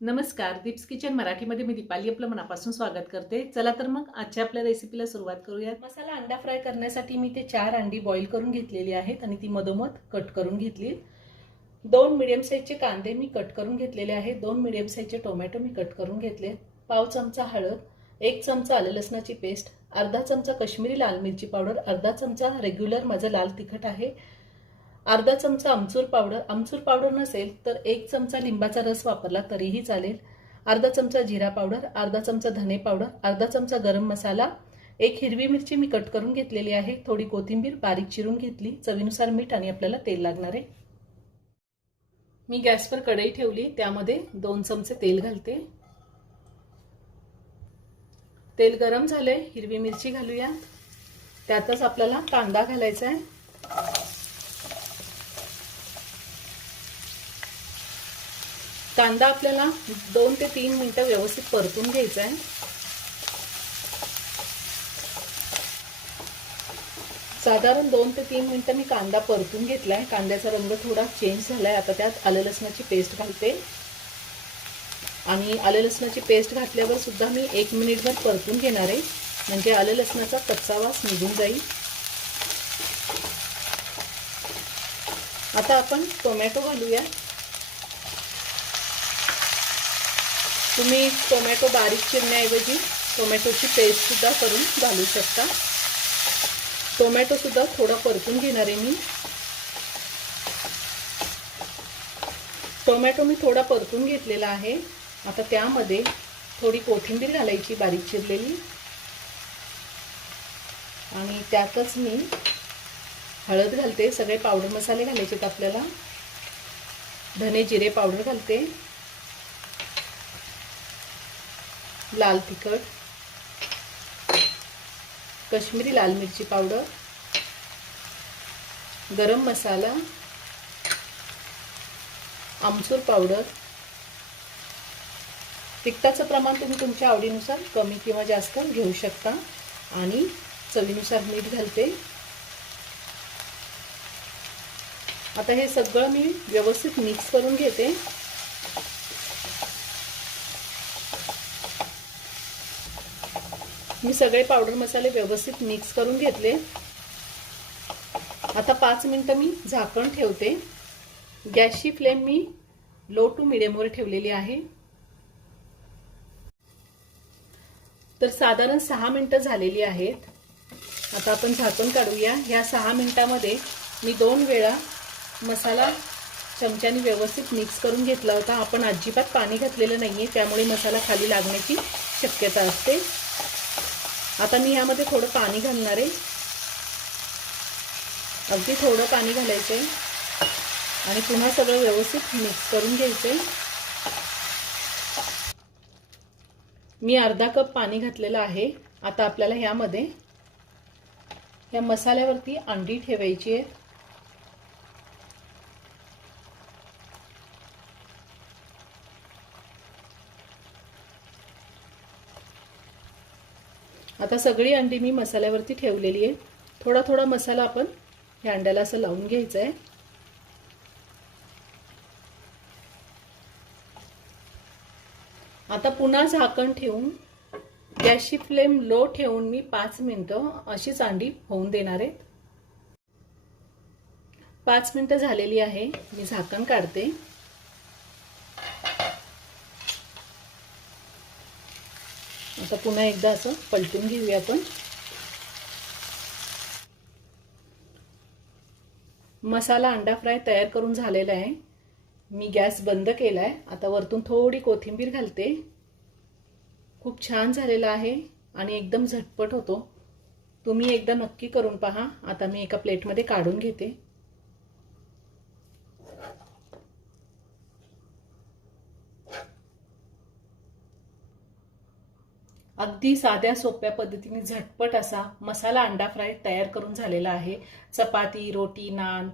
नमस्कार, दीप्स किचन मराठीमध्ये मी दीपाली आपलं मनापासून स्वागत करते। चला तर मग आजच्या आपल्या रेसिपीला सुरुवात करूयात। मसाला अंडा फ्राय करण्यासाठी मी ते 4 अंडी बॉईल करून घेतलेली आहेत आणि ती मधोमध कट करून घेतली। 2 मीडियम साईजचे कांदे मी कट करून घेतलेले आहेत। 2 मीडियम साईजचे टोमॅटो मी कट करून घेतले। पाव चमचा हळद, 1 चमचा आलं लसणाची पेस्ट, अर्धा चमचा काश्मीरी लाल मिरची पावडर, अर्धा चमचा रेग्युलर माझं लाल तिखट आहे, अर्धा चमचा आमचूर पावडर नसेल तर 1 चमचा लिंबाचा रस वापरला तरीही चालेल, अर्धा चमचा जिरा पावडर, अर्धा चमचा धने पावडर, अर्धा चमचा गरम मसाला, 1 हिरवी मिरची मी कट करून घेतलेली आहे, थोडी कोथिंबीर बारीक चिरून घेतली, चवीनुसार मीठ आणि आपल्याला तेल लागणार आहे। मी गॅसवर कढई ठेवली, त्यामध्ये 2 चमचे तेल घालते। तेल गरम झाले, हिरवी मिरची घालूया, त्यातच आपल्याला कांदा घालायचा आहे। कांदा आपल्याला 2 ते 3 मिनिटं व्यवस्थित परतून घ्यायचा आहे। साधारण 2 ते 3 मिनिटं मी कांदा परतून घेतलाय। कांद्याचा रंग थोडा चेंज झालाय। आता त्यात आलं लसणाची पेस्ट घालते आणि आलं लसणाची पेस्ट घातल्यावर सुद्धा मी 1 मिनिटभर परतून घेणार आहे, म्हणजे आलं लसणाचा कच्चा वास निघून जाईल। आता आपण टोमॅटो घालूया। तुम्ही टोमॅटो बारीक चिरण्याऐवजी टोमॅटोची पेस्ट सुद्धा करून घालू शकता। टोमॅटो सुद्धा थोडा परतून घेणार आहे मी। टोमॅटो मी थोडा परतून घेतलेला आहे। आता त्यामध्ये थोडी कोथिंबीर घालायची बारीक चिरलेली आणि त्यातच मी हळद घालते। सगळे पावडर मसाले घालायचे आपल्याला। धने जिरे पावडर घालते, लाल तिखट, काश्मीरी लाल मिरची पावडर, गरम मसाला, आमचूर पावडर। तिखटाचं प्रमाण तुम्ही तुमच्या आवडीनुसार कमी किंवा जास्त घेऊ शकता आणि चवीनुसार मीठ घालते। आता हे सगळं मी व्यवस्थित मिक्स करून घेते। मी सगळे पावडर मसाले व्यवस्थित मिक्स करून घेतले। आता 5 मिनिटं मी झाकण ठेवते। गॅसची फ्लेम मी लो टू मीडियम वर ठेवलेली आहे। तर साधारण 6 मिनिटं झालेली आहेत। आता आपण झाकण काढूया। या 6 मिनिटांमध्ये मी 2 वेळा मसाला चमच्याने व्यवस्थित मिक्स करून घेतला होता। आपण अजिबात पाणी घातलेलं नाहीये, त्यामुळे मसाला खाली लागण्याची शक्यता असते। आता मी यामध्ये थोडं पाणी घालणार आहे, अगदी थोडं पाणी घालायचंय आणि पुन्हा सगळं व्यवस्थित मिक्स करून घ्यायचंय। मी अर्धा कप पाणी घातलेलं आहे। आता आपल्याला यामध्ये या मसाल्यावरती अंडी ठेवायची आहे। आता सगळी अंडी मी मसाल्यावरती ठेवलेली आहे। थोडा थोडा मसाला आपण या अंड्याला असं लावून घ्यायचा आहे। आता पुन्हा झाकण ठेवून गॅसची फ्लेम लो ठेवून मी 5 मिनिटं अशीच अंडी होऊन देणार आहे। 5 मिनिटं झालेली आहे। मी झाकण काढते। आता पुन्हा एकदा असं पलटून घेऊया आपण। मसाला अंडा फ्राय तयार करून झालेला आहे। मी गॅस बंद केलाय। आता वरतून थोडी कोथिंबीर घालते। खूप छान झालेला आहे आणि एकदम झटपट होतो। तुम्ही एकदा नक्की करून पहा। आता मी एका प्लेटमध्ये काढून घेते। अगदी साध्या सोप्या पद्धतीने झटपट असा मसाला अंडा फ्राय तयार करून झालेला आहे। चपाती, रोटी, नान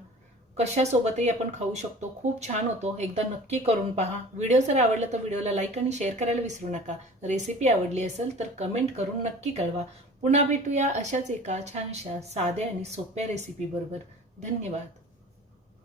कशासोबतही आपण खाऊ शकतो। खूप छान होतो, एकदा नक्की करून पहा। व्हिडिओ जर आवडला तर व्हिडिओला लाईक आणि शेअर करायला विसरू नका। रेसिपी आवडली असेल तर कमेंट करून नक्की कळवा। पुन्हा भेटूया अशाच एका छानशा साध्या आणि सोप्या रेसिपी बरोबर। धन्यवाद।